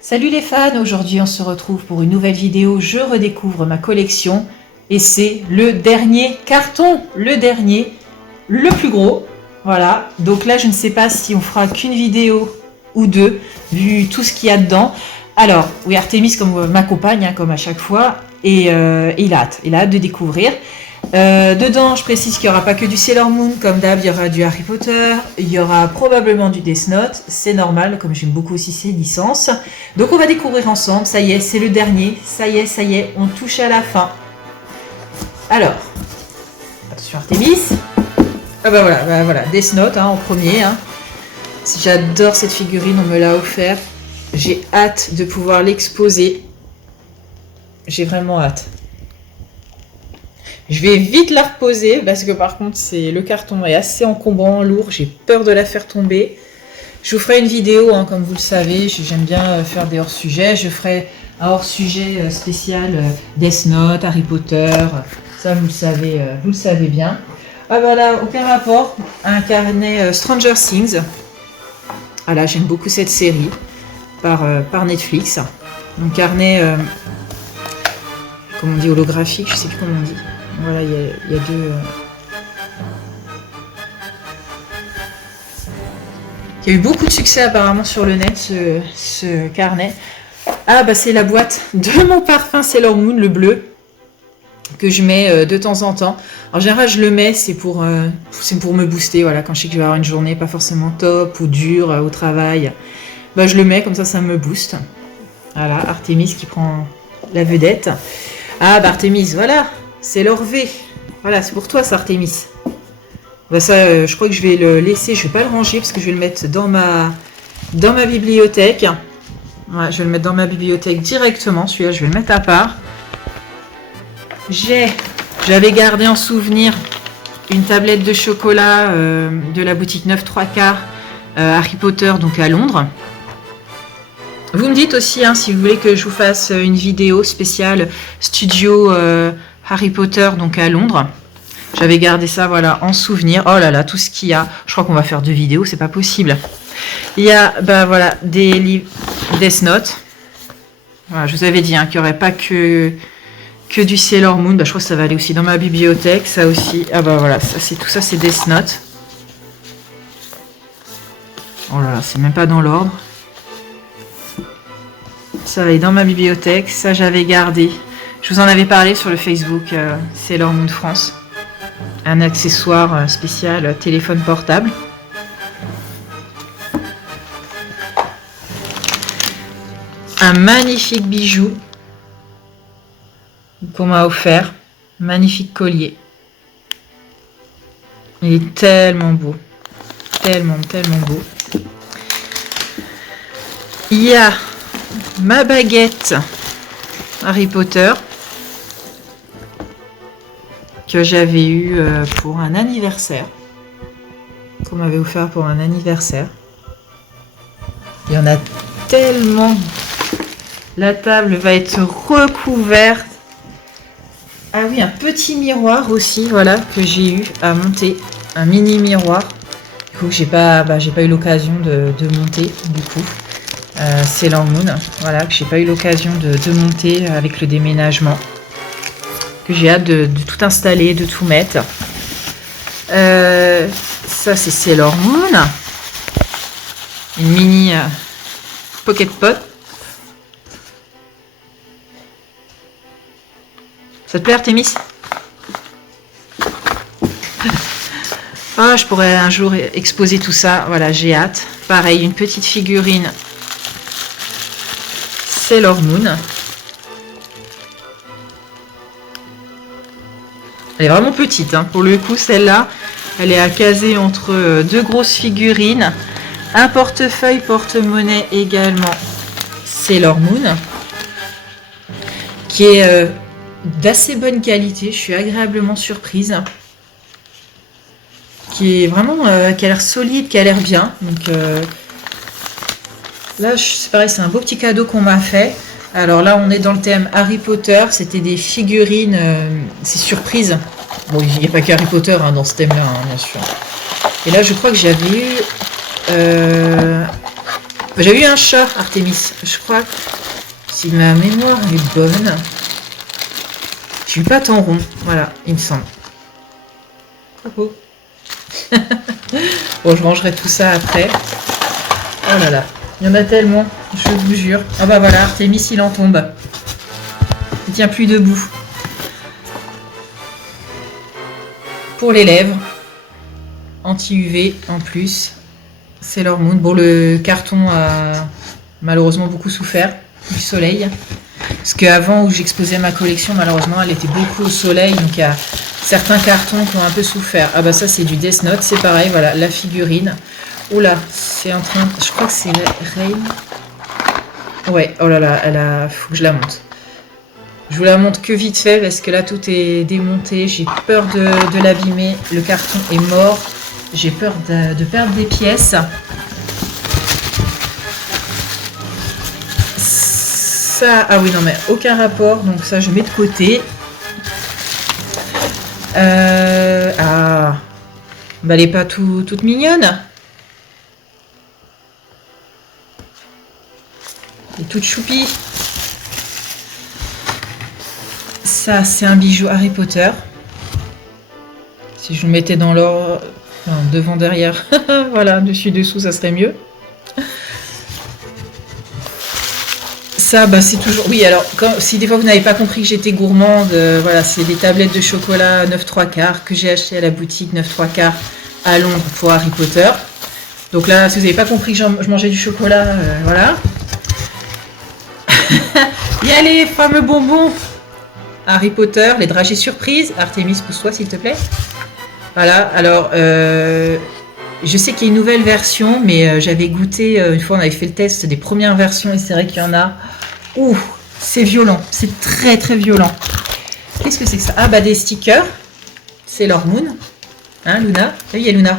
Salut les fans, aujourd'hui on se retrouve pour une nouvelle vidéo, je redécouvre ma collection et c'est le dernier carton, le plus gros, voilà. Donc là je ne sais pas si on fera qu'une vidéo ou deux, vu tout ce qu'il y a dedans. Alors, oui, Artemis comme m'accompagne, hein, comme à chaque fois, et il a hâte de découvrir. Dedans, je précise qu'il n'y aura pas que du Sailor Moon, comme d'hab, il y aura du Harry Potter, il y aura probablement du Death Note, c'est normal, comme j'aime beaucoup aussi ces licences. Donc on va découvrir ensemble, ça y est, c'est le dernier, ça y est, on touche à la fin. Alors, attention Artemis. Ah bah voilà, Death Note hein, en premier. Hein. J'adore cette figurine, on me l'a offert. J'ai hâte de pouvoir l'exposer. J'ai vraiment hâte. Je vais vite la reposer parce que par contre le carton est assez encombrant, lourd, j'ai peur de la faire tomber. Je vous ferai une vidéo, hein, comme vous le savez, j'aime bien faire des hors-sujets. Je ferai un hors-sujet spécial Death Note, Harry Potter, ça vous le savez bien. Ah voilà, aucun rapport, un carnet Stranger Things. Voilà, j'aime beaucoup cette série par Netflix. Un carnet, comment on dit, holographique, je sais plus comment on dit. Voilà, il y a deux... Il y a eu beaucoup de succès apparemment sur le net, ce carnet. Ah bah c'est la boîte de mon parfum Sailor Moon, le bleu, que je mets de temps en temps. En général, je le mets, c'est pour me booster, voilà, quand je sais que je vais avoir une journée pas forcément top ou dure au travail. Bah je le mets, comme ça me booste. Voilà, Artemis qui prend la vedette. Ah bah Artemis, voilà, c'est l'Orvé. Voilà, c'est pour toi ça Artemis. Bah ça, je crois que je vais le laisser, je vais pas le ranger parce que je vais le mettre dans ma bibliothèque. Ouais, je vais le mettre dans ma bibliothèque directement, celui-là je vais le mettre à part. J'avais gardé en souvenir une tablette de chocolat de la boutique 9 3/4 Harry Potter, donc à Londres. Vous me dites aussi hein, si vous voulez que je vous fasse une vidéo spéciale studio Harry Potter, donc à Londres. J'avais gardé ça voilà en souvenir. Oh là là, tout ce qu'il y a. Je crois qu'on va faire 2 vidéos, c'est pas possible. Il y a bah voilà des livres Death Note. Voilà, je vous avais dit hein, qu'il n'y aurait pas que du Sailor Moon. Bah, je crois que ça va aller aussi dans ma bibliothèque, ça aussi. Ah bah voilà, ça c'est tout ça, c'est Death Note. Oh là là, c'est même pas dans l'ordre. Ça va aller dans ma bibliothèque. Ça j'avais gardé. Je vous en avais parlé sur le Facebook Sailor Moon France. Un accessoire spécial téléphone portable. Un magnifique bijou qu'on m'a offert. Magnifique collier. Il est tellement beau. Tellement beau. Il y a ma baguette Harry Potter que j'avais eu pour un anniversaire, qu'on m'avait offert pour un anniversaire. Il y en a tellement. La table va être recouverte. Ah oui, un petit miroir aussi, voilà, que j'ai eu à monter, un mini miroir. Du coup, j'ai pas eu l'occasion de monter, du coup. Sailor Moon, voilà, que j'ai pas eu l'occasion de monter avec le déménagement. Que j'ai hâte de tout installer, de tout mettre. Ça c'est Sailor Moon. Une mini pocket pot. Ça te plaît Artemis? Ah, je pourrais un jour exposer tout ça. Voilà, j'ai hâte. Pareil, une petite figurine Sailor Moon. Elle est vraiment petite, hein. Pour le coup, celle-là, elle est à caser entre 2 grosses figurines. Un portefeuille, porte-monnaie également Sailor Moon, qui est d'assez bonne qualité. Je suis agréablement surprise. qui est vraiment, qui a l'air solide, qui a l'air bien. Donc là, c'est pareil, c'est un beau petit cadeau qu'on m'a fait. Alors là, on est dans le thème Harry Potter. C'était des figurines, c'est surprise. Bon, il n'y a pas qu'Harry Potter hein, dans ce thème-là, hein, bien sûr. Et là, je crois que j'avais eu un chat, Artemis. Je crois, si ma mémoire est bonne, j'ai eu pas tant rond. Voilà, il me semble. Oh. Bon, je rangerai tout ça après. Oh là là, il y en a tellement, je vous jure. Ah bah voilà, Artemis, il en tombe. Il tient plus debout. Pour les lèvres, anti-UV en plus. Sailor Moon. Bon, le carton a malheureusement beaucoup souffert du soleil. Parce qu'avant où j'exposais ma collection, malheureusement, elle était beaucoup au soleil. Donc il y a certains cartons qui ont un peu souffert. Ah bah ça, c'est du Death Note. C'est pareil, voilà, la figurine. Oula, c'est en train... Je crois que c'est Rain. Ouais, oh là là, faut que je la monte. Je vous la montre que vite fait parce que là, tout est démonté. J'ai peur de l'abîmer. Le carton est mort. J'ai peur de perdre des pièces. Ça, ah oui, non, mais aucun rapport. Donc ça, je mets de côté. Ah, bah, elle n'est pas toute mignonne. Elle est toute choupie. Ça, c'est un bijou Harry Potter. Si je vous mettais dans l'ordre... Enfin, devant, derrière, voilà, dessus, dessous, ça serait mieux. Ça, bah, c'est toujours... Oui, alors, si des fois vous n'avez pas compris que j'étais gourmande, voilà, c'est des tablettes de chocolat 9 3/4 que j'ai acheté à la boutique 9 3/4 à Londres pour Harry Potter. Donc là, si vous n'avez pas compris que je mangeais du chocolat, voilà. Il y a les fameux bonbons Harry Potter, les dragées surprises. Artemis, pousse-toi, s'il te plaît. Voilà, alors je sais qu'il y a une nouvelle version, mais j'avais goûté, une fois on avait fait le test des premières versions et c'est vrai qu'il y en a. Ouh, c'est violent, c'est très très violent. Qu'est-ce que c'est que ça? Ah bah des stickers, Sailor Moon, hein Luna? Ah oui, il y a Luna.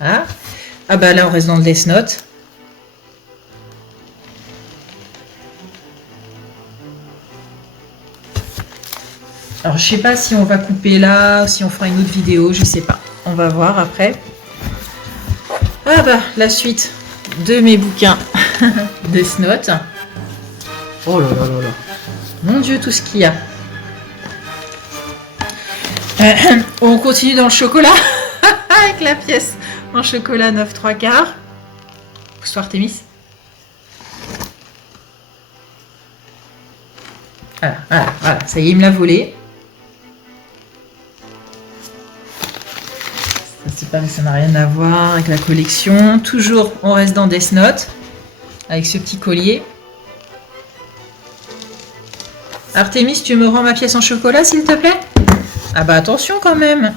Voilà. Ah bah là on reste dans le Death Note. Alors je sais pas si on va couper là, si on fera une autre vidéo, je sais pas. On va voir après. Ah bah la suite de mes bouquins Death Note. Oh là là là là. Mon Dieu, tout ce qu'il y a. On continue dans le chocolat avec la pièce en chocolat 9 3/4. Pousse-toi Artemis. Voilà, ça y est, il me l'a volé. C'est pareil, ça n'a rien à voir avec la collection. Toujours, on reste dans Death Note avec ce petit collier. Artemis, tu me rends ma pièce en chocolat, s'il te plaît? Ah bah attention quand même.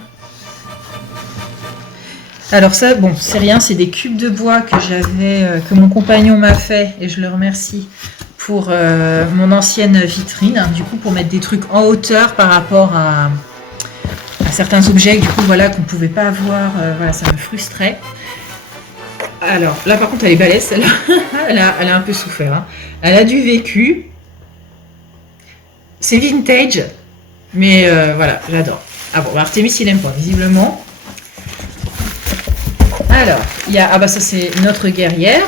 Alors ça, bon, c'est rien, c'est des cubes de bois que j'avais, que mon compagnon m'a fait, et je le remercie pour mon ancienne vitrine, hein, du coup pour mettre des trucs en hauteur par rapport à certains objets, du coup voilà, qu'on ne pouvait pas avoir, voilà, ça me frustrait. Alors là par contre elle est balèze, celle-là. elle a un peu souffert, hein. Elle a du vécu. C'est vintage, mais voilà, j'adore. Ah bon, Artemis il aime pas, visiblement. Alors, il y a... Ah bah ça c'est notre guerrière.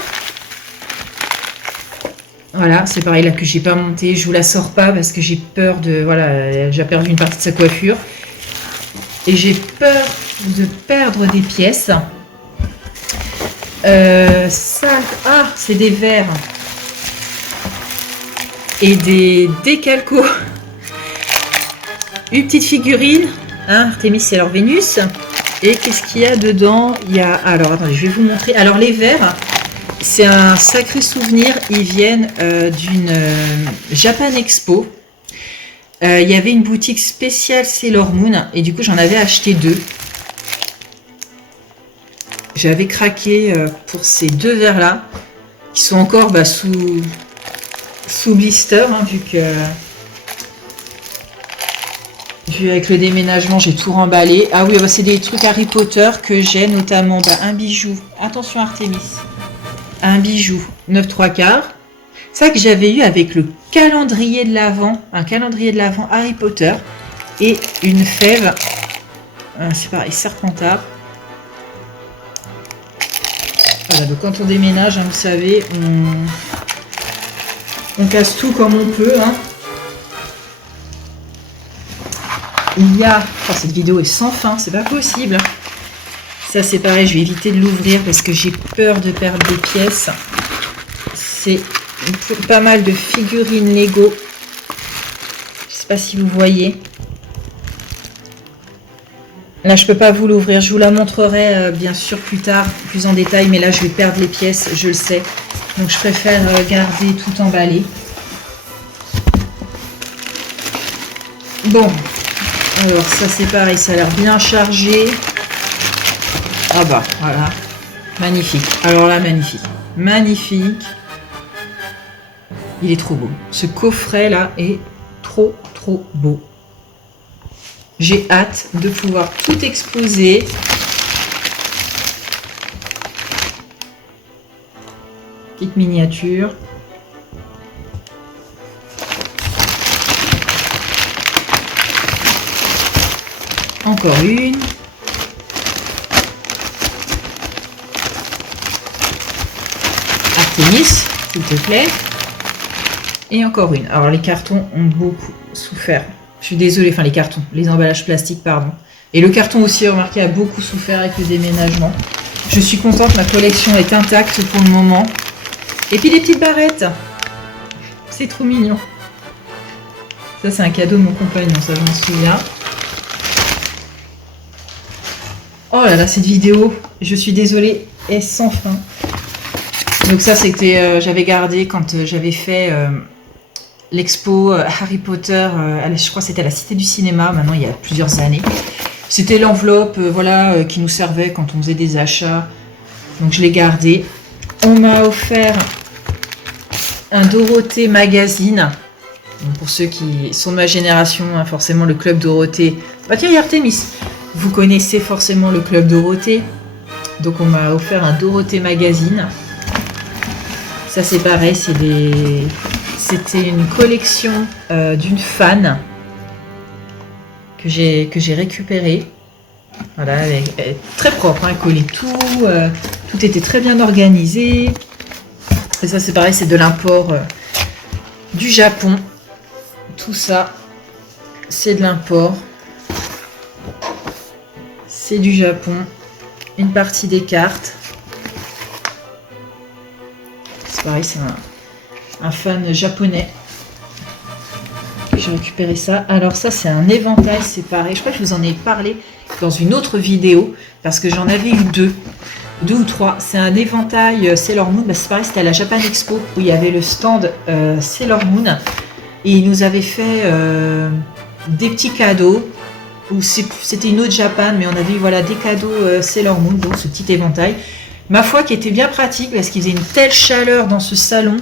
Voilà, c'est pareil là que j'ai pas monté. Je vous la sors pas parce que j'ai peur de... Voilà, elle a déjà perdu une partie de sa coiffure. Et j'ai peur de perdre des pièces. Ça... Ah, c'est des verres. Et des décalcos. Une petite figurine. Hein, Artemis c'est leur Vénus. Et qu'est-ce qu'il y a dedans? Il y a... Alors, attendez, je vais vous montrer. Alors, les verres, c'est un sacré souvenir. Ils viennent d'une Japan Expo. Il y avait une boutique spéciale Sailor Moon. Et du coup, j'en avais acheté 2. J'avais craqué pour ces 2 verres-là. Qui sont encore bah, sous blister, hein, vu que... Vu avec le déménagement, j'ai tout remballé. Ah oui, bah, c'est des trucs Harry Potter que j'ai, notamment un bijou. Attention Artemis. Un bijou 9 3 quarts. Ça que j'avais eu avec le calendrier de l'Avent. Un calendrier de l'Avent Harry Potter. Et une fève. C'est pareil, Serpentard. Voilà, donc quand on déménage, hein, vous savez, on casse tout comme on peut. Hein. Il y a... Oh, cette vidéo est sans fin, c'est pas possible. Ça c'est pareil, je vais éviter de l'ouvrir parce que j'ai peur de perdre des pièces. C'est pas mal de figurines Lego. Je sais pas si vous voyez. Là je peux pas vous l'ouvrir, je vous la montrerai bien sûr plus tard, plus en détail, mais là je vais perdre les pièces, je le sais. Donc je préfère garder tout emballé. Bon. Alors ça c'est pareil, ça a l'air bien chargé. Ah bah voilà, magnifique. Alors là magnifique, magnifique. Il est trop beau. Ce coffret là est trop beau. J'ai hâte de pouvoir tout exposer. Petite miniature. Encore une. Artemis, s'il te plaît. Et encore une. Alors les cartons ont beaucoup souffert. Je suis désolée, enfin les cartons, les emballages plastiques, pardon. Et le carton aussi, remarquez, a beaucoup souffert avec le déménagement. Je suis contente, ma collection est intacte pour le moment. Et puis les petites barrettes. C'est trop mignon. Ça c'est un cadeau de mon compagnon, ça je m'en souviens. Oh là là, cette vidéo, je suis désolée, est sans fin. Donc ça, c'était, j'avais gardé quand j'avais fait l'expo Harry Potter, je crois que c'était à la Cité du Cinéma, maintenant il y a plusieurs années. C'était l'enveloppe voilà, qui nous servait quand on faisait des achats. Donc je l'ai gardé. On m'a offert un Dorothée Magazine. Donc, pour ceux qui sont de ma génération, hein, forcément le club Dorothée. Bah tiens, il y a Artemis. Vous connaissez forcément le club Dorothée. Donc on m'a offert un Dorothée Magazine. Ça c'est pareil, c'était une collection d'une fan que j'ai récupérée. Voilà, très propre, hein, collé tout. Tout était très bien organisé. Et ça c'est pareil, c'est de l'import du Japon. Tout ça, c'est de l'import. C'est du Japon. Une partie des cartes. C'est pareil, c'est un fan japonais. J'ai récupéré ça. Alors ça, c'est un éventail, c'est pareil. Je crois que je vous en ai parlé dans une autre vidéo, parce que j'en avais eu deux ou trois. C'est un éventail Sailor Moon. Bah, c'est pareil, c'était à la Japan Expo, où il y avait le stand Sailor Moon. Et ils nous avaient fait des petits cadeaux. C'était une autre Japan, mais on avait eu voilà, des cadeaux Sailor Moon, donc ce petit éventail. Ma foi, qui était bien pratique, parce qu'il faisait une telle chaleur dans ce salon,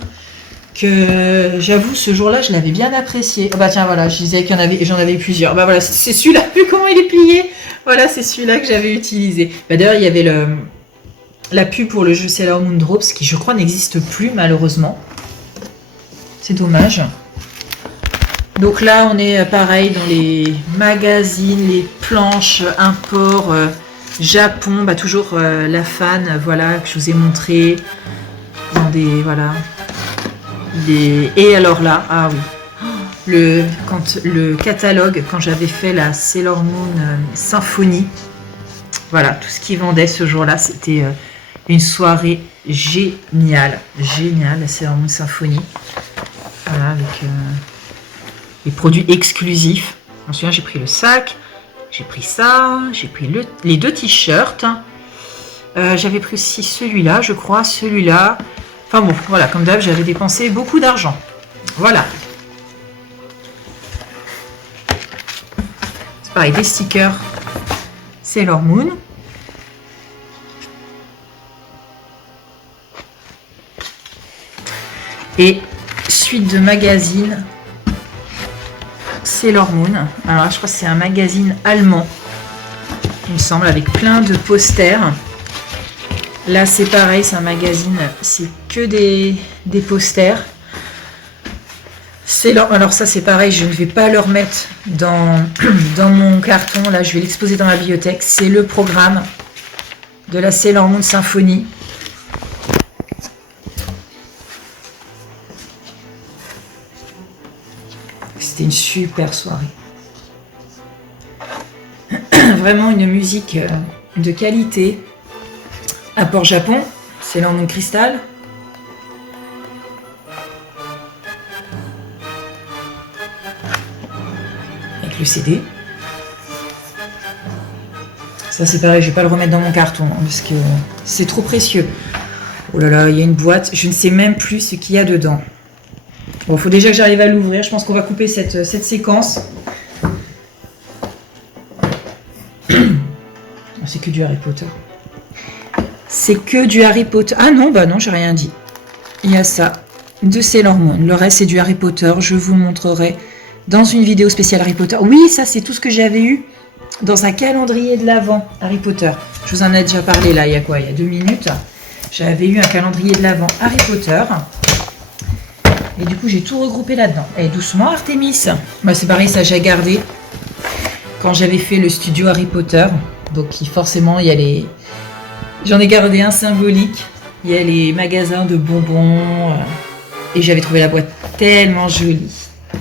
que j'avoue, ce jour-là, je l'avais bien apprécié. Oh bah tiens, voilà, je disais qu'il y en avait, et j'en avais plusieurs. Bah voilà, c'est celui-là, vu comment il est plié. Voilà, c'est celui-là que j'avais utilisé. Bah d'ailleurs, il y avait la pub pour le jeu Sailor Moon Drops, qui je crois n'existe plus, malheureusement. C'est dommage. Donc là, on est pareil dans les magazines, les planches, import, Japon, bah toujours la fan, voilà, que je vous ai montré. Dans des, voilà. Et alors là, ah oui, le catalogue, quand j'avais fait la Sailor Moon Symphonie, voilà, tout ce qu'ils vendaient ce jour-là, c'était une soirée géniale, la Sailor Moon Symphonie. Voilà, avec les produits exclusifs. Je me souviens, j'ai pris le sac, j'ai pris ça, j'ai pris les deux t-shirts. J'avais pris aussi celui-là, je crois, celui-là. Enfin bon, voilà, comme d'hab, j'avais dépensé beaucoup d'argent. Voilà. C'est pareil, des stickers Sailor Moon. Et suite de magazines Sailor Moon. Alors là, je crois que c'est un magazine allemand, il me semble, avec plein de posters. Là, c'est pareil, c'est un magazine, c'est que des posters. Alors ça, c'est pareil, je ne vais pas le remettre dans mon carton. Là, je vais l'exposer dans ma bibliothèque. C'est le programme de la Sailor Moon Symphonie. C'était une super soirée. Vraiment une musique de qualité. Apport Japon, Sailor Moon Crystal. Avec le CD. Ça c'est pareil, je vais pas le remettre dans mon carton hein, parce que c'est trop précieux. Oh là là, il y a une boîte, je ne sais même plus ce qu'il y a dedans. Bon, faut déjà que j'arrive à l'ouvrir. Je pense qu'on va couper cette séquence. C'est que du Harry Potter. C'est que du Harry Potter. Ah non, bah non, j'ai rien dit. Il y a ça, de Sailor Moon. Le reste, c'est du Harry Potter. Je vous le montrerai dans une vidéo spéciale Harry Potter. Oui, ça, c'est tout ce que j'avais eu dans un calendrier de l'Avent Harry Potter. Je vous en ai déjà parlé là, il y a quoi? Il y a 2 minutes. J'avais eu un calendrier de l'Avent Harry Potter. Et du coup, j'ai tout regroupé là-dedans. Et doucement, Artemis. Bah, c'est pareil, ça, j'ai gardé quand j'avais fait le studio Harry Potter. Donc, forcément, il y a les... J'en ai gardé un symbolique. Il y a les magasins de bonbons. Et j'avais trouvé la boîte tellement jolie.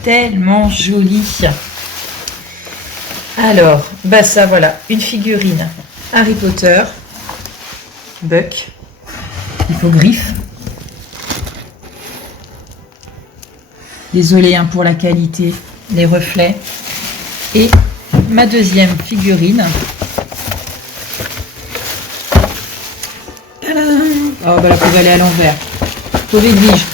Tellement jolie. Alors, bah ça, voilà. Une figurine Harry Potter. Buck. Hippogriffe. Désolée hein, pour la qualité, les reflets. Et ma deuxième figurine. Tadam! Oh bah la pauvre elle est à l'envers. Pauvre Edwige.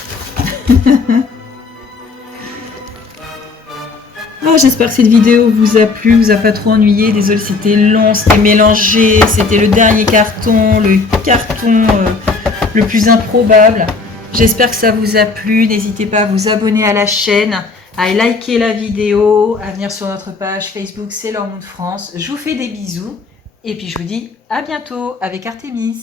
Oh, j'espère que cette vidéo vous a plu, vous a pas trop ennuyé. Désolée, c'était long, c'était mélangé. C'était le dernier carton, le carton le plus improbable. J'espère que ça vous a plu. N'hésitez pas à vous abonner à la chaîne, à liker la vidéo, à venir sur notre page Facebook Sailor Moon France. Je vous fais des bisous et puis je vous dis à bientôt avec Artemis.